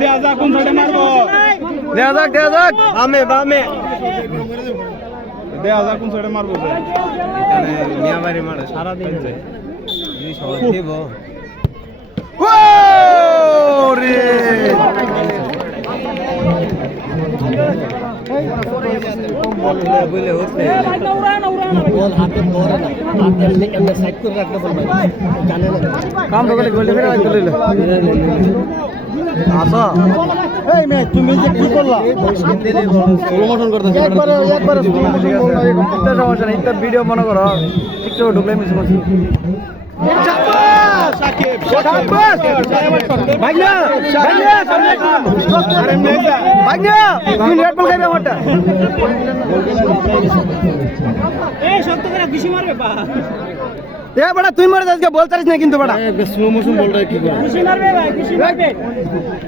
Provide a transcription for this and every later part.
দেয়া যাক কোন সাইডে মারবো দেয়া যাক বামে বামে দেয়া যাক কোন সাইডে মারবো এখানে মিয়াবাড়ি মারে সারা দিন যায় এই সবাই দেব ওরে বলে হচ্ছে বল হাতে ধরে না হাতে এমনি সাইড করে রাখতে বলবে জানে না কাম তো গলে গলে ফেরা চলে এলো আসো এই মে তুমি যে কি করলা স্লো মোশন করতেছ একবার স্লো মোশন করলা এটা সমস্যা নেই এটা ভিডিও মনে করো টিকটক ঢুকলে মিস করছি শাবাশ সাকিব শাবাশ ভাগনা ভাগনা তুমি নেট বল খাইবে আমারটা এই শক্ত করে বেশি মারবে বা এ বড়া তুই মারে আজকে বল চালিস না কিন্তু বড়া স্লো মোশন বলটা কি করে বেশি মারবে ভাই বেশি মারবে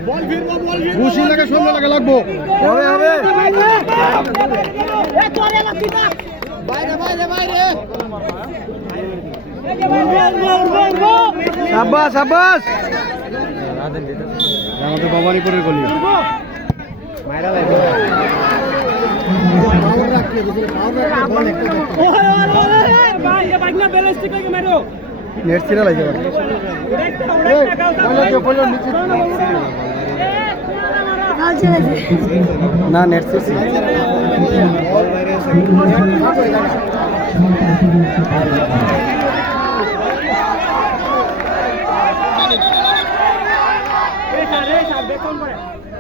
বল ফিরবো খুশি লাগে সুন্দর লাগে লাগবো হবে এ তোরে লাগতিটা বাইরে শাবাশ শাবাশ আমাদের ভবানীপুরের গলি মাইরা লাগবে ভাই এ বাইক না ব্যালেন্স ঠিক লাগে মারো নেট ছিড়া লাগে না নেট ছিড়ছি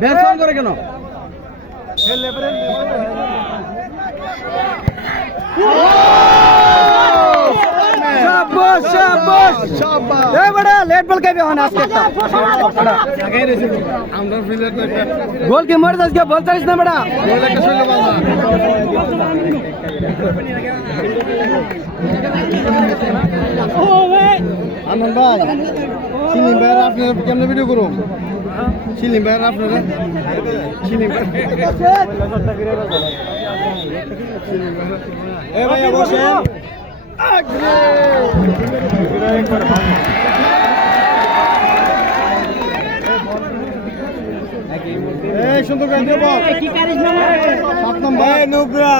বেসন করে কেন শাবাশ এ বড়া লেট বল খাইবে হন আজকে আমরা ফিল্ডার তো একটা গোল কি মারছ আজকে বল চালিস না বড়া গোল একটা ছিল বাবা ও ভাই আনন্দ ভাই সিলিম ভাই আপনারা কেমনে ভিডিও করুন সিলিম ভাই আপনারা সিলিম ভাই এ ভাই বসেন এই সুন্দর করে দেব কি কারিজমা মারে 7 নম্বর নুবরা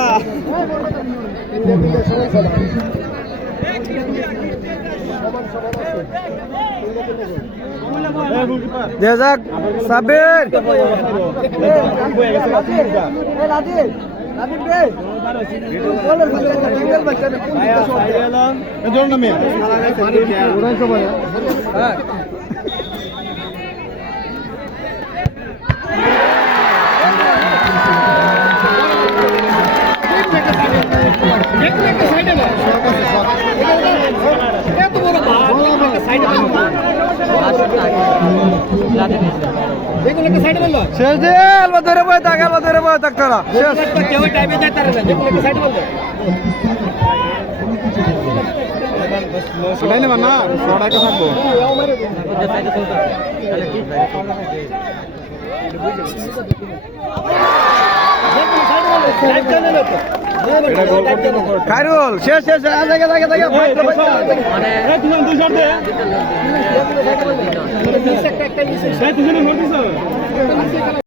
দে যাক সাবির শেষ দে আলবা ধরে বয় থাক তোরা শেষ কেউ টাইমে যাইতে পারে না যে কোনো সাইড বলবে সবাই নেবা না সবাইকে থাকবো খায়রুল শেষ একটা